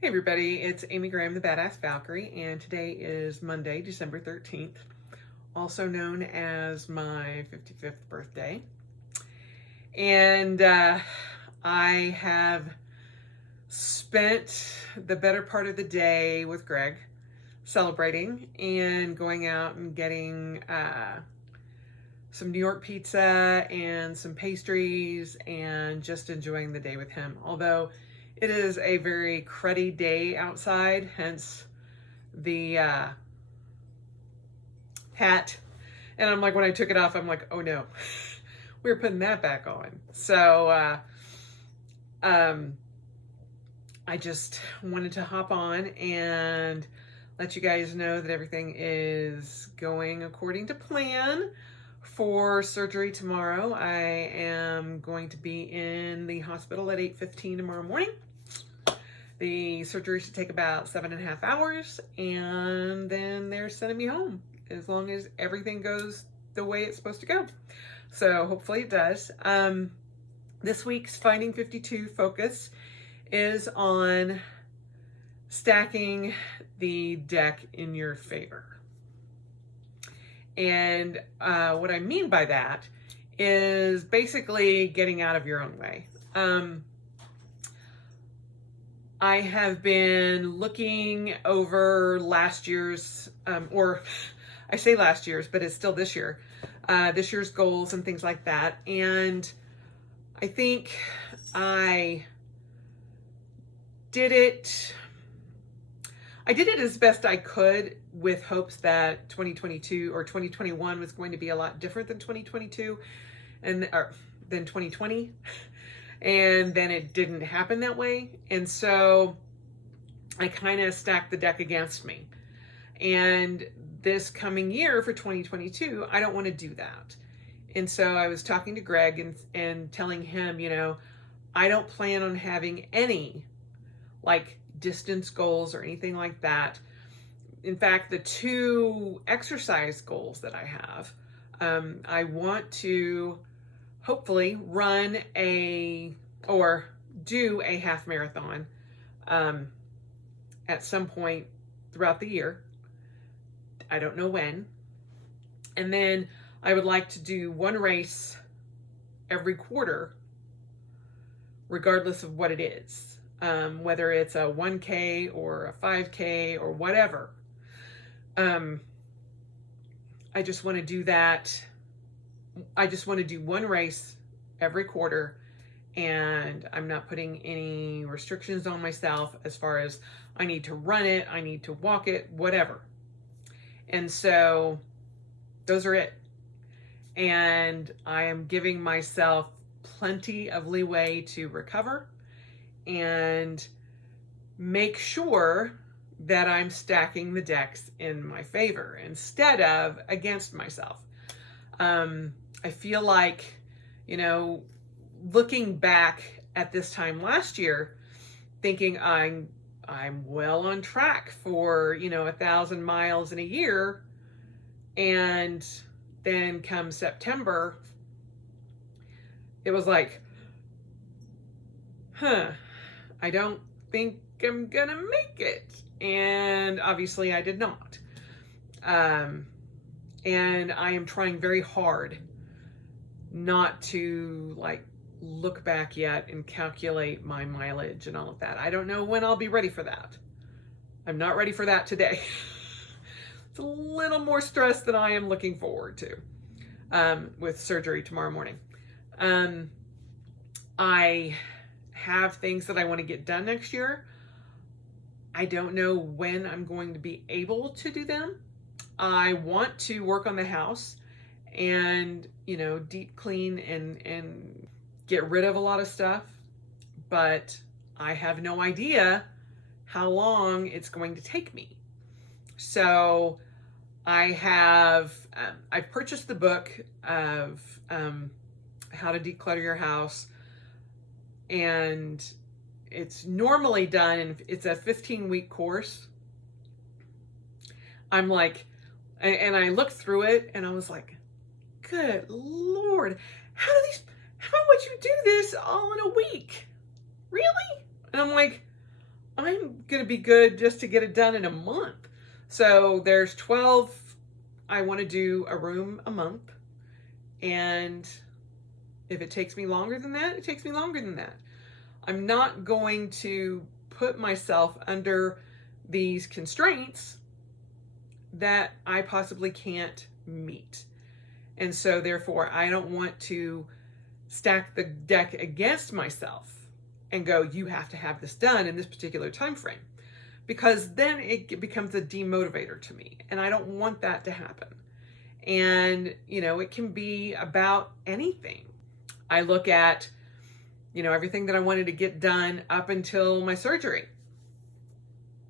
Hey everybody, it's Amy Graham, the Badass Valkyrie, and today is Monday, December 13th, also known as my 55th birthday. And I have spent the better part of the day with Greg celebrating and going out and getting some New York pizza and some pastries and just enjoying the day with him. Although it is a very cruddy day outside, hence the hat. And I'm like, when I took it off, I'm like, oh no, we're putting that back on. So I just wanted to hop on and let you guys know that everything is going according to plan for surgery tomorrow. I am going to be in the hospital at 8:15 tomorrow morning. The surgery should take about 7.5 hours, and then they're sending me home as long as everything goes the way it's supposed to go. So hopefully it does. This week's Finding 52 focus is on stacking the deck in your favor. And what I mean by that is basically getting out of your own way. I have been looking over last year's, or I say last year's, but it's still this year's goals and things like that. And I think I did it as best I could with hopes that 2022 or 2021 was going to be a lot different than 2022 or than 2020. And then it didn't happen that way. And so I kind of stacked the deck against me. And this coming year for 2022, I don't want to do that. And so I was talking to Greg and telling him, I don't plan on having any like distance goals or anything like that. In fact, the two exercise goals that I have, I want to hopefully run or do a half marathon at some point throughout the year. I don't know when. And then I would like to do one race every quarter, regardless of what it is, whether it's a 1K or a 5K or whatever. I just want to do that. I just want to do one race every quarter, and I'm not putting any restrictions on myself as far as I need to run it, I need to walk it, whatever. And so those are it. And I am giving myself plenty of leeway to recover and make sure that I'm stacking the decks in my favor instead of against myself. I feel like, looking back at this time last year, thinking I'm well on track for, 1,000 miles in a year. And then come September, it was like, I don't think I'm gonna make it. And obviously I did not. And I am trying very hard not to look back yet and calculate my mileage and all of that. I don't know when I'll be ready for that. I'm not ready for that today. It's a little more stress than I am looking forward to with surgery tomorrow morning. I have things that I want to get done next year. I don't know when I'm going to be able to do them. I want to work on the house and, deep clean and get rid of a lot of stuff, but I have no idea how long it's going to take me. So I've purchased the book of how to declutter your house, and it's normally done, and it's a 15-week course. I'm like, and I looked through it and I was like, good Lord, how would you do this all in a week? Really? And I'm like, I'm going to be good just to get it done in a month. So there's 12. I want to do a room a month. And if it takes me longer than that, it takes me longer than that. I'm not going to put myself under these constraints that I possibly can't meet. And so therefore, I don't want to stack the deck against myself and go, you have to have this done in this particular time frame, because then it becomes a demotivator to me, and I don't want that to happen. And it can be about anything. I look at everything that I wanted to get done up until my surgery.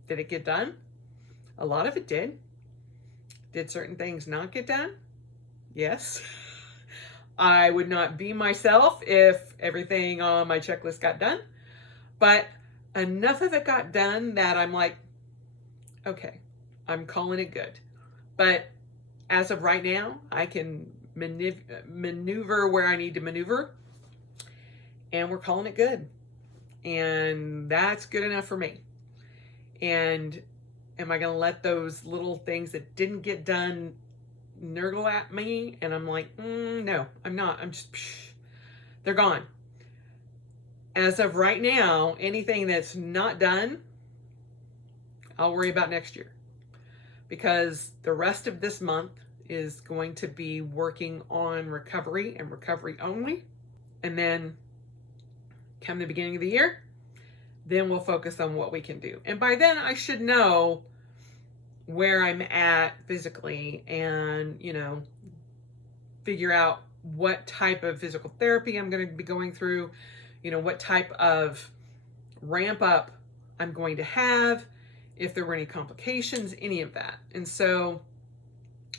Did it get done? A lot of it did. Did certain things not get done? Yes. I would not be myself if everything on my checklist got done, but enough of it got done that I'm like, okay, I'm calling it good. But as of right now, I can maneuver where I need to maneuver, and we're calling it good. And that's good enough for me. And am I going to let those little things that didn't get done nurgle at me? And I'm like, no, I'm not. I'm just, they're gone. As of right now, anything that's not done, I'll worry about next year. Because the rest of this month is going to be working on recovery and recovery only. And then come the beginning of the year, then we'll focus on what we can do. And by then I should know where I'm at physically and, figure out what type of physical therapy I'm going to be going through, what type of ramp up I'm going to have, if there were any complications, any of that. And so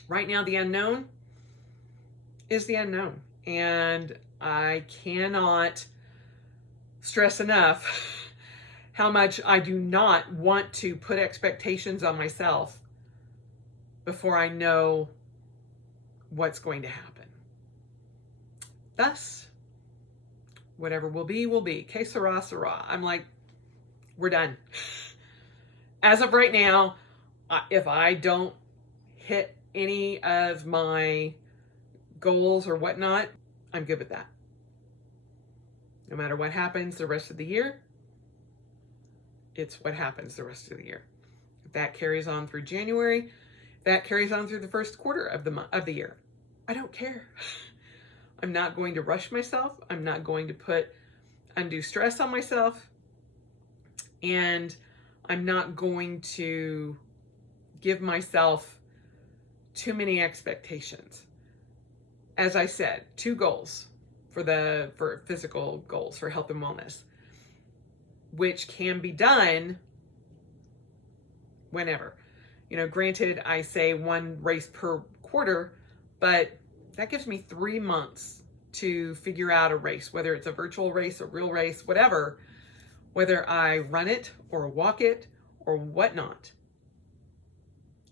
right now, the unknown is the unknown. And I cannot stress enough how much I do not want to put expectations on myself before I know what's going to happen. Thus, whatever will be, will be. Que sera, sera. I'm like, we're done. As of right now, if I don't hit any of my goals or whatnot, I'm good with that. No matter what happens the rest of the year, it's what happens the rest of the year. If that carries on through January, if that carries on through the first quarter of the year, I don't care. I'm not going to rush myself. I'm not going to put undue stress on myself. And I'm not going to give myself too many expectations. As I said, 2 goals for physical goals for health and wellness, which can be done whenever. Granted, I say 1 race per quarter, but that gives me 3 months to figure out a race, whether it's a virtual race, a real race, whatever, whether I run it or walk it or whatnot.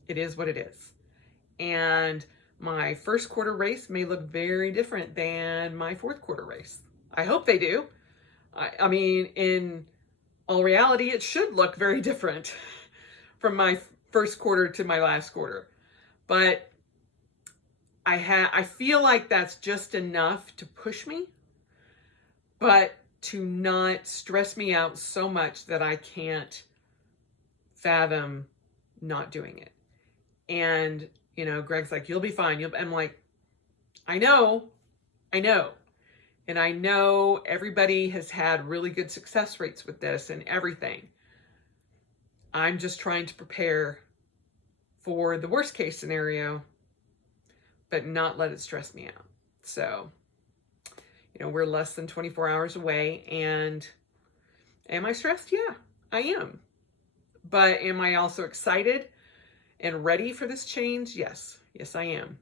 It is what it is. And my first quarter race may look very different than my fourth quarter race. I hope they do. I mean, in all reality, it should look very different from my first quarter to my last quarter. But I feel like that's just enough to push me, but to not stress me out so much that I can't fathom not doing it. And, Greg's like, you'll be fine. I'm like, I know. And I know everybody has had really good success rates with this and everything. I'm just trying to prepare for the worst case scenario, but not let it stress me out. So, we're less than 24 hours away, and am I stressed? Yeah, I am. But am I also excited and ready for this change? Yes, I am.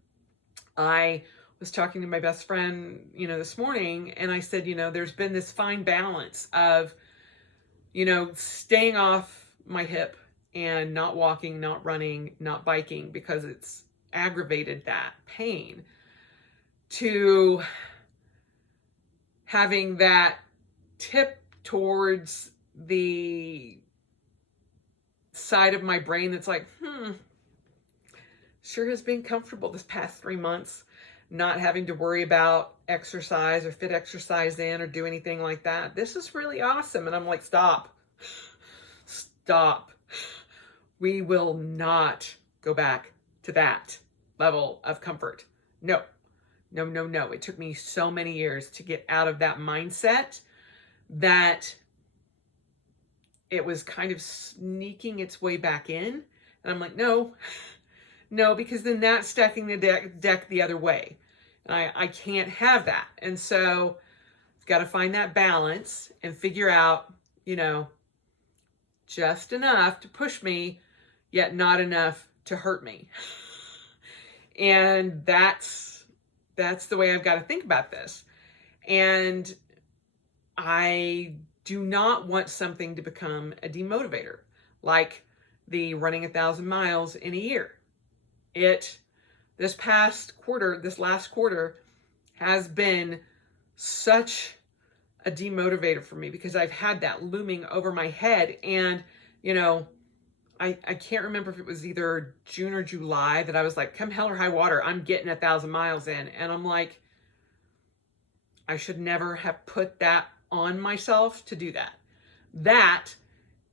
I was talking to my best friend, this morning, and I said, there's been this fine balance of, staying off my hip and not walking, not running, not biking because it's aggravated that pain, to having that tip towards the side of my brain that's like, sure has been comfortable this past 3 months, not having to worry about exercise or fit exercise in or do anything like that. This is really awesome. And I'm like, stop. We will not go back to that level of comfort. No. It took me so many years to get out of that mindset that it was kind of sneaking its way back in. And I'm like, no, because then that's stacking the deck the other way. And I can't have that. And so I've got to find that balance and figure out, just enough to push me, yet not enough to hurt me. And that's the way I've got to think about this. And I do not want something to become a demotivator, like the running 1,000 miles in a year. This last quarter has been such a demotivator for me because I've had that looming over my head. And, I can't remember if it was either June or July that I was like, come hell or high water, I'm getting 1,000 miles in. And I'm like, I should never have put that on myself to do that. That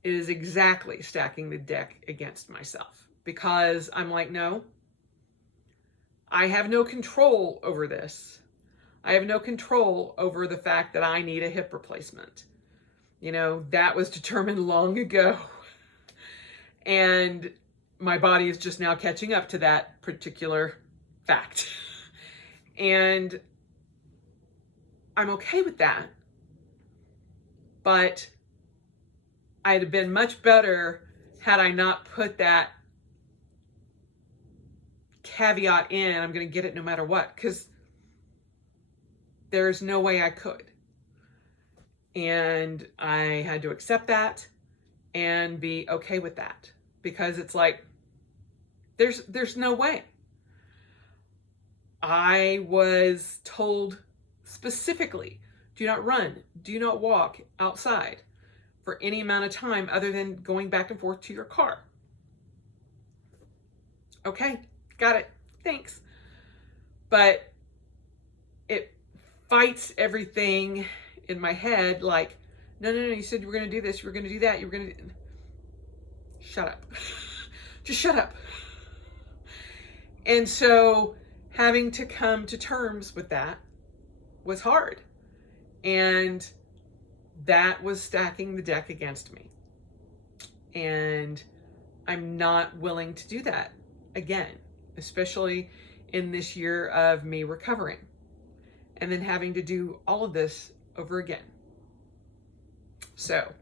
is exactly stacking the deck against myself, because I'm like, no, I have no control over this. I have no control over the fact that I need a hip replacement. That was determined long ago. And my body is just now catching up to that particular fact. And I'm okay with that. But I'd have been much better had I not put that caveat in, I'm going to get it no matter what, because there's no way I could. And I had to accept that and be okay with that, because it's like, there's no way. I was told specifically, do not run, do not walk outside for any amount of time other than going back and forth to your car. Okay, got it, thanks. But it fights everything in my head, like, no, you said you were going to do this, you were going to do that, you were going to shut up. Just shut up. And so having to come to terms with that was hard. And that was stacking the deck against me. And I'm not willing to do that again, especially in this year of me recovering and then having to do all of this over again. So,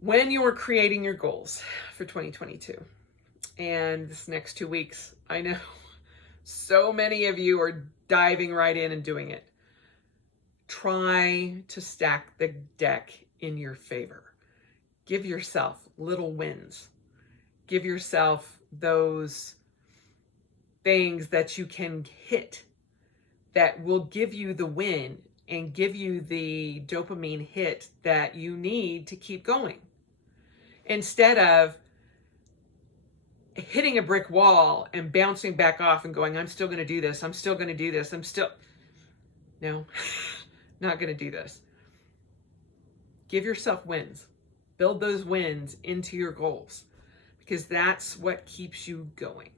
when you're creating your goals for 2022, and this next 2 weeks, I know so many of you are diving right in and doing it. Try to stack the deck in your favor. Give yourself little wins. Give yourself those things that you can hit that will give you the win and give you the dopamine hit that you need to keep going. Instead of hitting a brick wall and bouncing back off and going, I'm still going to do this. I'm still going to do this. No, not going to do this. Give yourself wins. Build those wins into your goals, because that's what keeps you going.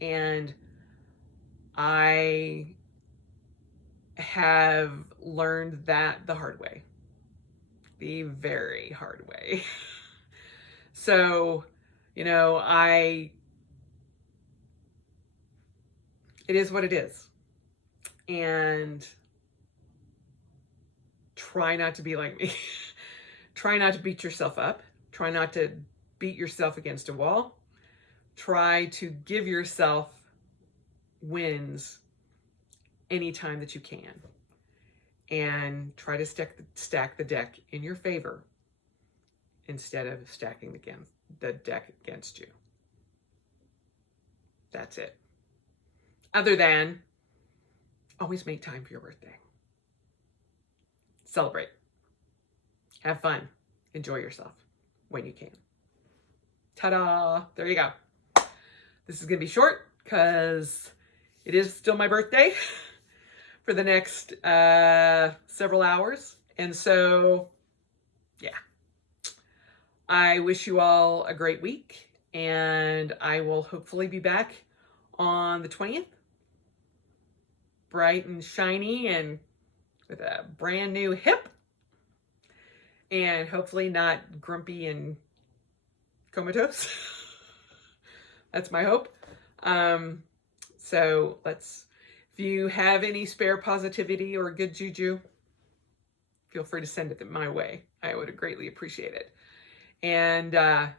And I have learned that the hard way, the very hard way. So, it is what it is. And try not to be like me. Try not to beat yourself up. Try not to beat yourself against a wall. Try to give yourself wins anytime that you can. And try to stack the deck in your favor instead of stacking the deck against you. That's it. Other than, always make time for your birthday. Celebrate. Have fun. Enjoy yourself. when you can. Ta-da! There you go. This is going to be short because it is still my birthday for the next several hours. And so, yeah. I wish you all a great week, and I will hopefully be back on the 20th. Bright and shiny and with a brand new hip. And hopefully not grumpy and comatose. That's my hope. So if you have any spare positivity or good juju, feel free to send it my way. I would greatly appreciate it. And I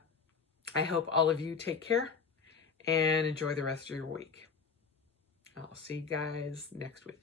hope all of you take care and enjoy the rest of your week. I'll see you guys next week.